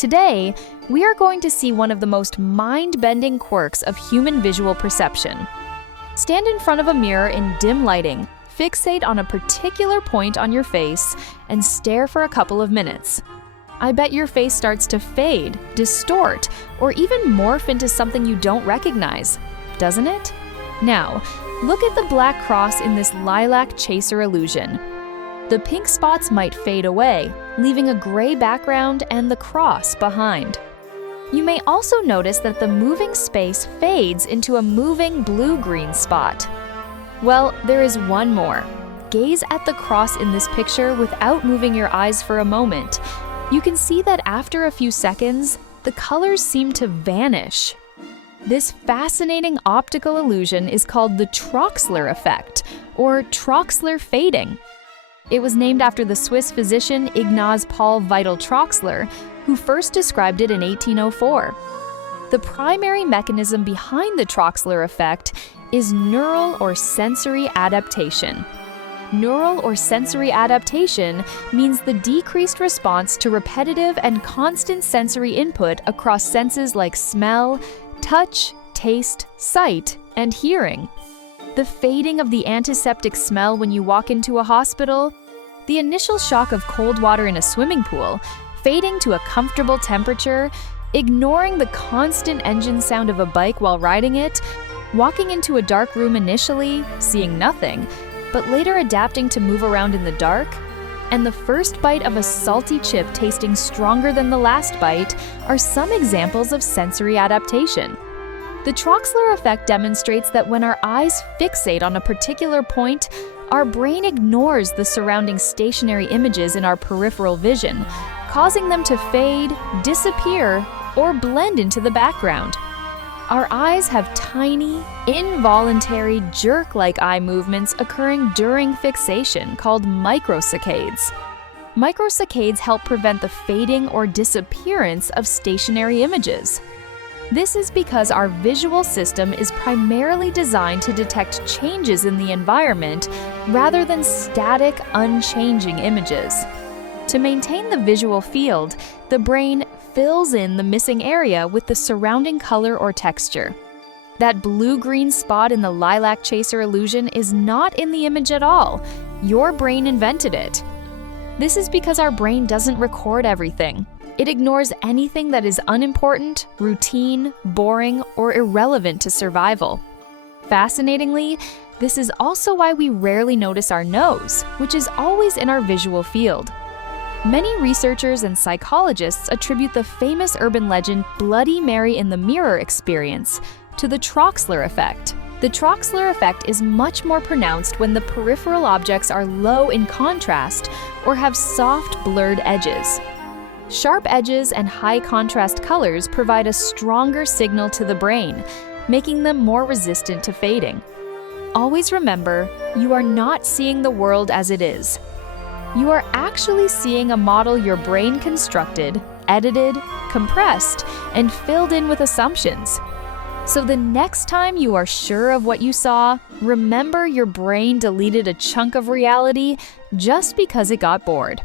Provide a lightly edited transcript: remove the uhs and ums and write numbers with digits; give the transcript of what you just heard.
Today, we are going to see one of the most mind-bending quirks of human visual perception. Stand in front of a mirror in dim lighting, fixate on a particular point on your face, and stare for a couple of minutes. I bet your face starts to fade, distort, or even morph into something you don't recognize, doesn't it? Now, look at the black cross in this lilac chaser illusion. The pink spots might fade away, leaving a gray background and the cross behind. You may also notice that the moving space fades into a moving blue-green spot. Well, there is one more. Gaze at the cross in this picture without moving your eyes for a moment. You can see that after a few seconds, the colors seem to vanish. This fascinating optical illusion is called the Troxler effect, or Troxler Fading. It was named after the Swiss physician Ignaz Paul Vital Troxler, who first described it in 1804. The primary mechanism behind the Troxler effect is neural or sensory adaptation. Neural or sensory adaptation means the decreased response to repetitive and constant sensory input across senses like smell, touch, taste, sight, and hearing. The fading of the antiseptic smell when you walk into a hospital, the initial shock of cold water in a swimming pool, fading to a comfortable temperature, ignoring the constant engine sound of a bike while riding it, walking into a dark room initially, seeing nothing, but later adapting to move around in the dark, and the first bite of a salty chip tasting stronger than the last bite are some examples of sensory adaptation. The Troxler effect demonstrates that when our eyes fixate on a particular point, our brain ignores the surrounding stationary images in our peripheral vision, causing them to fade, disappear, or blend into the background. Our eyes have tiny, involuntary, jerk-like eye movements occurring during fixation called microsaccades. Microsaccades help prevent the fading or disappearance of stationary images. This is because our visual system is primarily designed to detect changes in the environment rather than static, unchanging images. To maintain the visual field, the brain fills in the missing area with the surrounding color or texture. That blue-green spot in the lilac chaser illusion is not in the image at all. Your brain invented it. This is because our brain doesn't record everything. It ignores anything that is unimportant, routine, boring, or irrelevant to survival. Fascinatingly, this is also why we rarely notice our nose, which is always in our visual field. Many researchers and psychologists attribute the famous urban legend Bloody Mary in the mirror experience to the Troxler effect. The Troxler effect is much more pronounced when the peripheral objects are low in contrast or have soft, blurred edges. Sharp edges and high contrast colors provide a stronger signal to the brain, making them more resistant to fading. Always remember, you are not seeing the world as it is. You are actually seeing a model your brain constructed, edited, compressed, and filled in with assumptions. So the next time you are sure of what you saw, remember your brain deleted a chunk of reality just because it got bored.